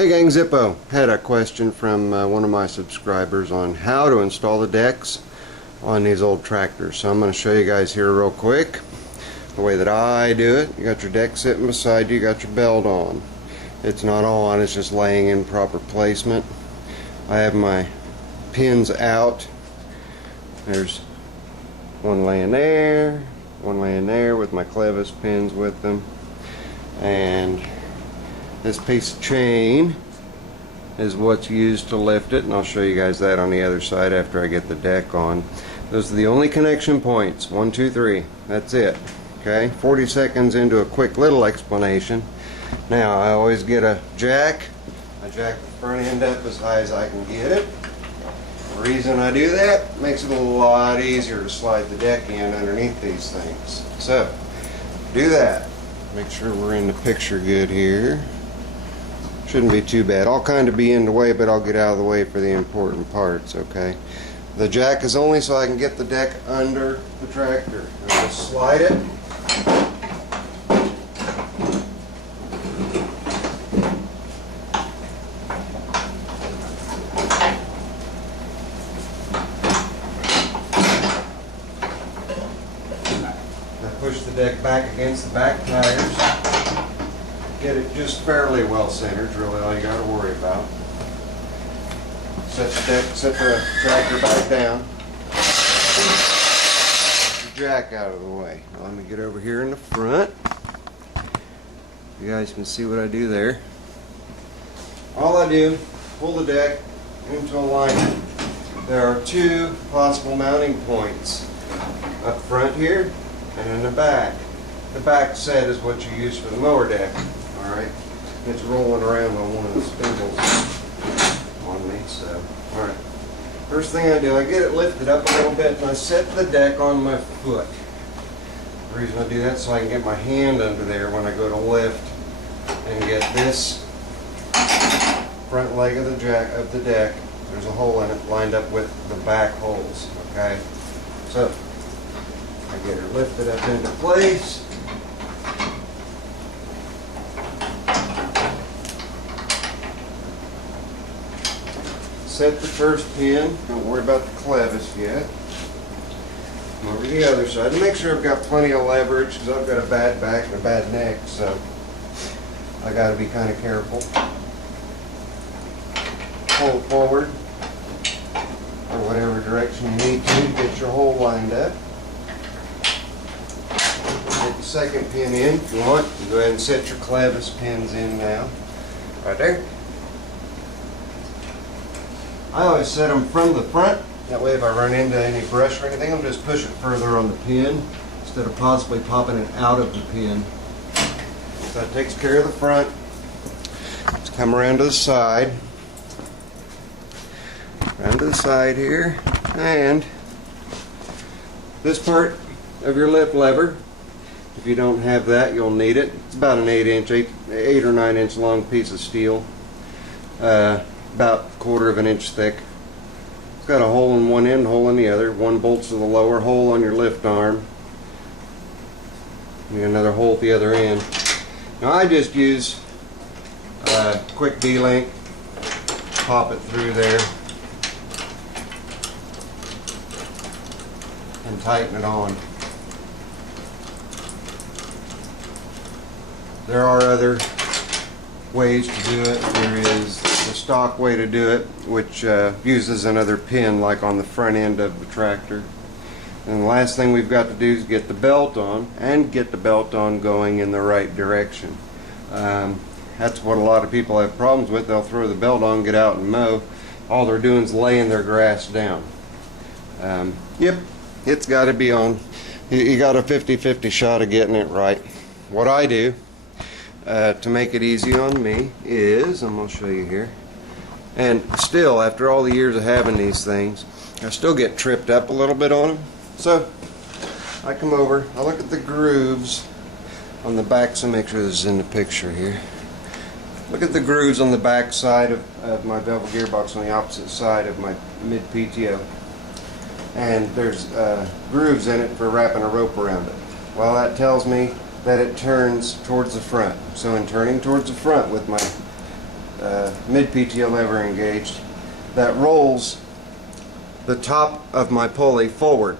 Hey gang, Zippo. Had a question from one of my subscribers on how to install the decks on these old tractors. So I'm going to show you guys here real quick the way that I do it. You got your deck sitting beside you, you got your belt on. It's not on, it's just laying in proper placement. I have my pins out. There's one laying there, one laying there with my clevis pins with them. And this piece of chain is what's used to lift it, and I'll show you guys that on the other side after I get the deck on. Those are the only connection points. 1, 2, 3. That's it. Okay, 40 seconds into a quick little explanation. Now I always get a jack. I jack the front end up as high as I can get it. The reason I do that makes it a lot easier to slide the deck in underneath these things. So do that. Make sure we're in the picture good here. Shouldn't be too bad. I'll kind of be in the way, but I'll get out of the way for the important parts, okay? The jack is only so I can get the deck under the tractor. I'll just slide it. Push the deck back against the back tires. Get it just fairly well centered, is really all you got to worry about. Set the tractor back down. Get the jack out of the way. Now let me get over here in the front. You guys can see what I do there. All I do, pull the deck into alignment. There are two possible mounting points. Up front here, and in the back. The back set is what you use for the mower deck. Alright? It's rolling around on one of the spindles on me, so. Alright. First thing I do, I get it lifted up a little bit and I set the deck on my foot. The reason I do that is so I can get my hand under there when I go to lift and get this front leg of the deck. There's a hole in it lined up with the back holes. Okay? So I get her lifted up into place. Set the first pin. Don't worry about the clevis yet. Come over to the other side. And make sure I've got plenty of leverage because I've got a bad back and a bad neck, so I got to be kind of careful. Pull it forward or whatever direction you need to get your hole lined up. Get the second pin in if you want. You go ahead and set your clevis pins in now. Right there. I always set them from the front. That way if I run into any brush or anything, I'll just push it further on the pin instead of possibly popping it out of the pin. So that takes care of the front. Let's come around to the side. Around to the side here. And this part of your lift lever, if you don't have that, you'll need it. It's about an 8 or 9 inch long piece of steel, about 1/4 of an inch thick. It's got a hole in one end, hole in the other. One bolts to the lower, hole on your lift arm. You got another hole at the other end. Now I just use a quick D-link, pop it through there, and tighten it on. There are other ways to do it. There is the stock way to do it, which uses another pin like on the front end of the tractor. And the last thing we've got to do is get the belt on, and get the belt on going in the right direction. That's what a lot of people have problems with. They'll throw the belt on, get out and mow. All they're doing is laying their grass down. Yep, it's got to be on. You got a 50-50 shot of getting it right. What I do to make it easy on me is, I'm going to show you here, and still after all the years of having these things, I still get tripped up a little bit on them. So I come over, I look at the grooves on the back, so make sure this is in the picture here. Look at the grooves on the back side of my bevel gearbox on the opposite side of my mid PTO. And there's grooves in it for wrapping a rope around it. Well, that tells me that it turns towards the front. So in turning towards the front with my mid-PTO lever engaged, that rolls the top of my pulley forward.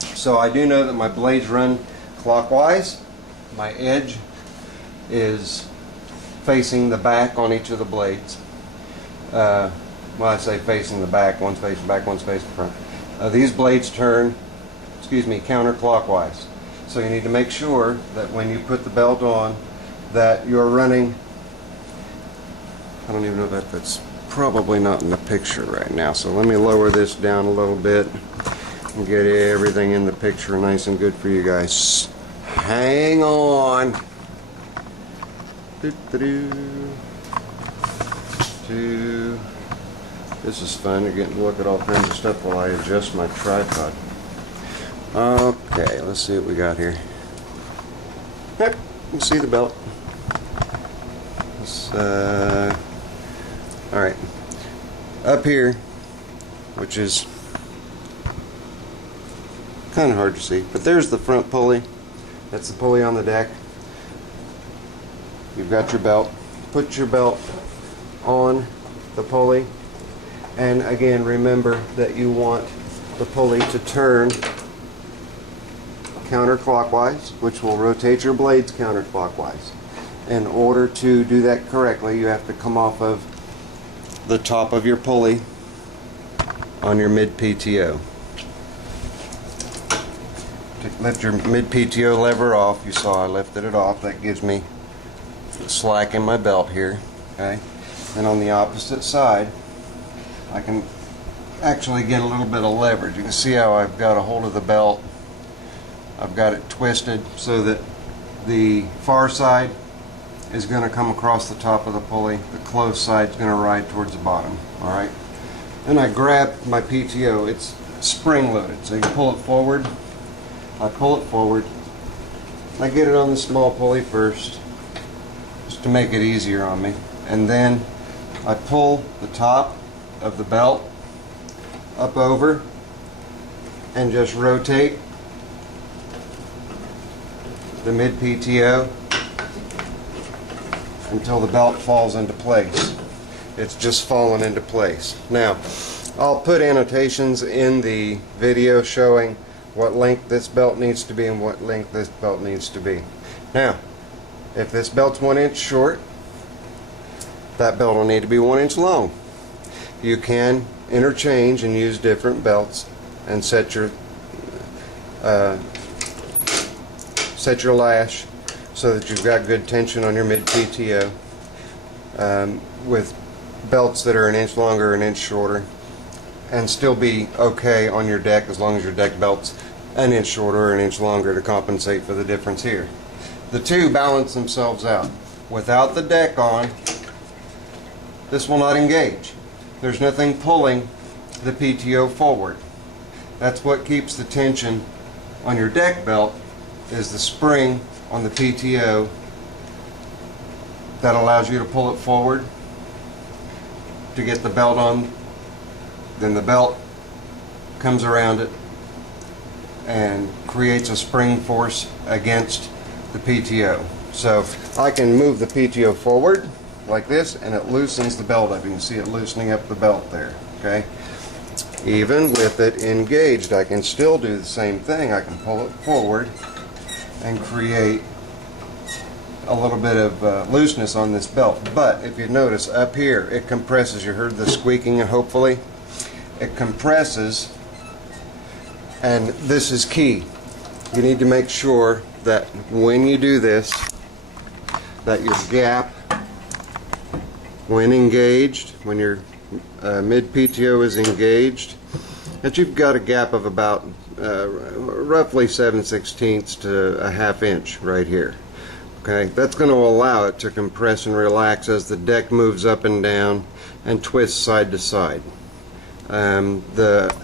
So I do know that my blades run clockwise. My edge is facing the back on each of the blades. Well, I say facing the back, one's facing back, one's facing front. These blades turn, counterclockwise. So you need to make sure that when you put the belt on that you're running, I don't even know that that's probably not in the picture right now, so let me lower this down a little bit and get everything in the picture nice and good for you guys. Hang on. This is fun. You're getting to look at all kinds of stuff while I adjust my tripod. Okay, let's see what we got here. Yep, you see the belt. Alright, up here, which is kind of hard to see, but there's the front pulley. That's the pulley on the deck. You've got your belt. Put your belt on the pulley, and again remember that you want the pulley to turn counterclockwise, which will rotate your blades counterclockwise. In order to do that correctly, you have to come off of the top of your pulley on your mid-PTO. To lift your mid-PTO lever off, you saw I lifted it off. That gives me slack in my belt here. Okay, and on the opposite side, I can actually get a little bit of leverage. You can see how I've got a hold of the belt. I've got it twisted so that the far side is going to come across the top of the pulley. The closed side is going to ride towards the bottom. Alright? Then I grab my PTO. It's spring loaded, so you can pull it forward. I pull it forward. I get it on the small pulley first, just to make it easier on me. And then I pull the top of the belt up over and just rotate the mid-PTO until the belt falls into place. It's just fallen into place. Now, I'll put annotations in the video showing what length this belt needs to be and what length this belt needs to be. Now, if this belt's 1 inch short, that belt will need to be 1 inch long. You can interchange and use different belts and set your lash so that you've got good tension on your mid-PTO. With belts that are 1 inch longer or 1 inch shorter, and still be okay on your deck as long as your deck belt's 1 inch shorter or 1 inch longer to compensate for the difference here. The two balance themselves out. Without the deck on, this will not engage. There's nothing pulling the PTO forward. That's what keeps the tension on your deck belt, is the spring on the PTO that allows you to pull it forward to get the belt on. Then the belt comes around it and creates a spring force against the PTO. So I can move the PTO forward like this and it loosens the belt up. You can see it loosening up the belt there. Okay. Even with it engaged, I can still do the same thing. I can pull it forward and create a little bit of looseness on this belt. But if you notice up here, it compresses. You heard the squeaking, hopefully. It compresses, and this is key. You need to make sure that when you do this, that your gap, when engaged, when your mid-PTO is engaged, that you've got a gap of about roughly 7/16 to a ½ inch right here. Okay, that's going to allow it to compress and relax as the deck moves up and down and twists side to side. The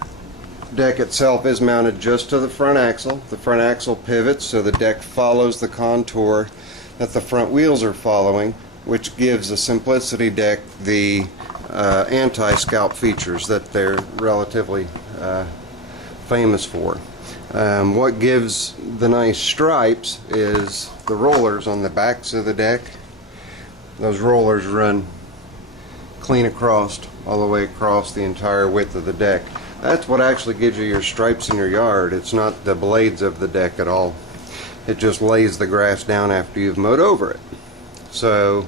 deck itself is mounted just to the front axle. The front axle pivots so the deck follows the contour that the front wheels are following, which gives a simplicity deck the anti-scalp features that they're relatively famous for. What gives the nice stripes is the rollers on the backs of the deck. Those rollers run clean across, all the way across the entire width of the deck. That's what actually gives you your stripes in your yard. It's not the blades of the deck at all. It just lays the grass down after you've mowed over it. So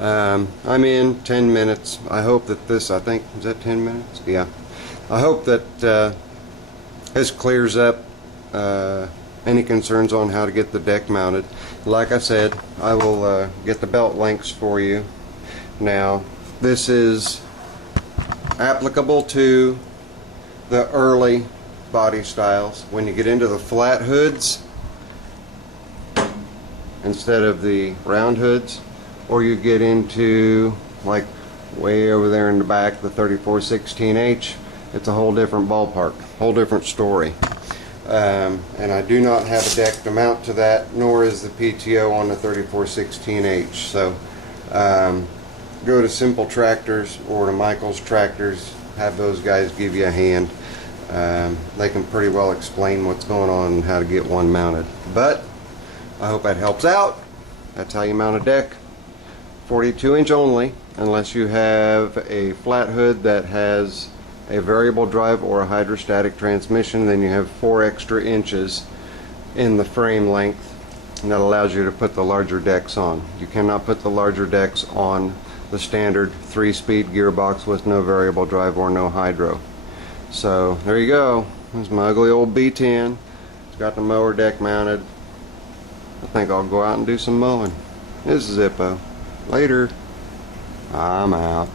I'm in 10 minutes. I hope that this, I think, is that 10 minutes? Yeah. I hope that this clears up any concerns on how to get the deck mounted. Like I said, I will get the belt links for you. Now, this is applicable to the early body styles. When you get into the flat hoods instead of the round hoods, or you get into like way over there in the back, the 3416H, it's a whole different ballpark, whole different story. And I do not have a deck to mount to that, nor is the PTO on the 3416H. So go to Simple Tractors or to Michael's Tractors, have those guys give you a hand. They can pretty well explain what's going on and how to get one mounted. But I hope that helps out. That's how you mount a deck. 42-inch only, unless you have a flat hood that has a variable drive or a hydrostatic transmission. Then you have 4 extra inches in the frame length, and that allows you to put the larger decks on. You cannot put the larger decks on the standard 3-speed gearbox with no variable drive or no hydro. So there you go. There's my ugly old B10. It's got the mower deck mounted. I think I'll go out and do some mowing. This is Zippo. Later. I'm out.